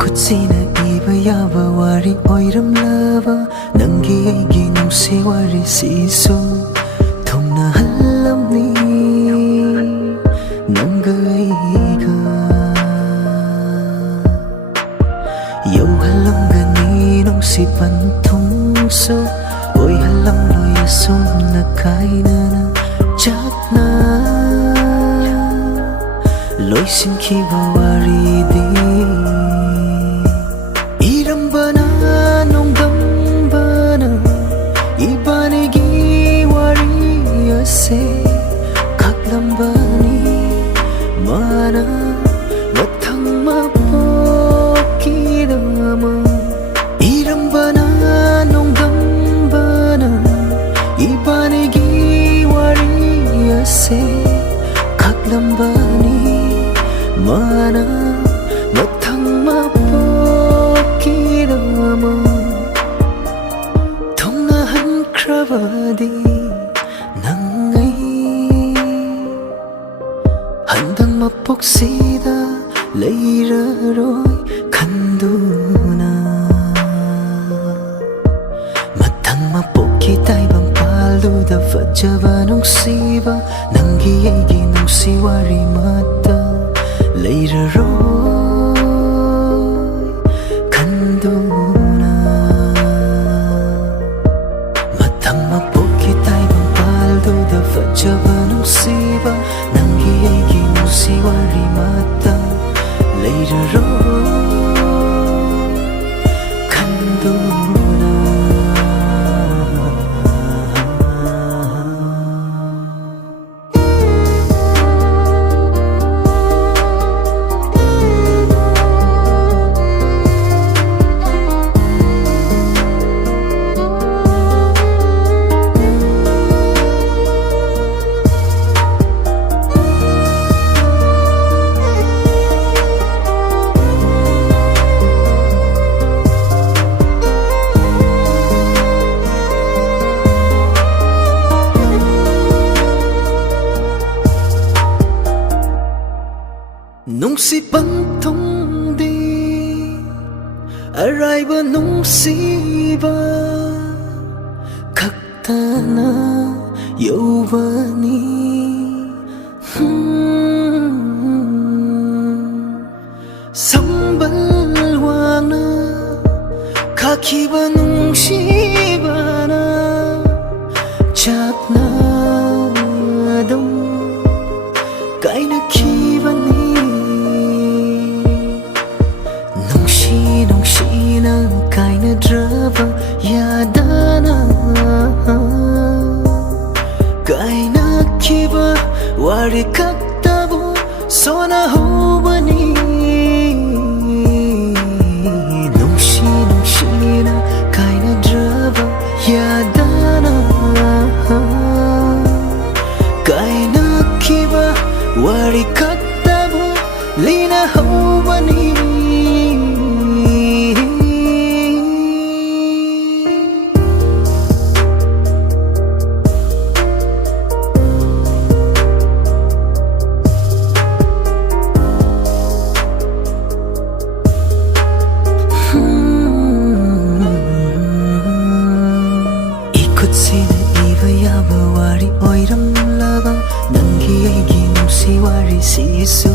Ekhutsina iba yaba wari oiramlaba nangi aigi nungsi wari sisu thongna hallamni nanga aiga yauhallamgani nungsi panthungso oihallamloi asumna kainana chakna loisinkiba waridi irambana nongdambana ibanigi wari ase kaklambani mana mathang mapokidama irambana nongdambana ibanigi wari ase kaklambani mana mathang mapokidama thongna hankrabadi nangai handang mapoksida leiraroi khanduna mathang mapokki taibang palduda fajaba nungsiba nangi aigi nungsi wari mata leiraroi khanduna mathang mapokki taibang palduda fajaba nungsiba nangi aigi nungsi wari mata leiraroi khanduna nungsi pantungdi araiba nungsiba kaktana yaubani sambal wana kakiba nungsibana chakna dum kaina kibani nungshina kaina draba yadana kaina kiba wari kaktabu sona hubani nungshina kaina draba yadana kaina kiba wari kaktabu lina hubani Ekhutsina iba yaba wari oiramlaba nangi aigi nungsi wari sisu